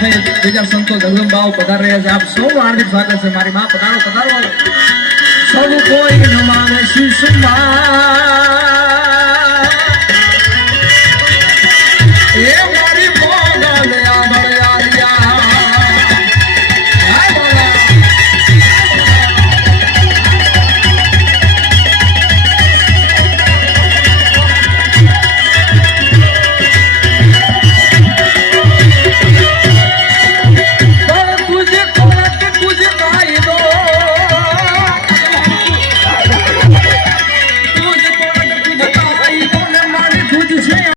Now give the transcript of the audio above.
સાથે બીજા સંતો જગદંબાઓ પધાર રહ્યા છે. આપ સૌ હાર્દિક સ્વાગત છે. મારી માં પધારો પધારો. સૌ કોઈ ન માને શિશુમાં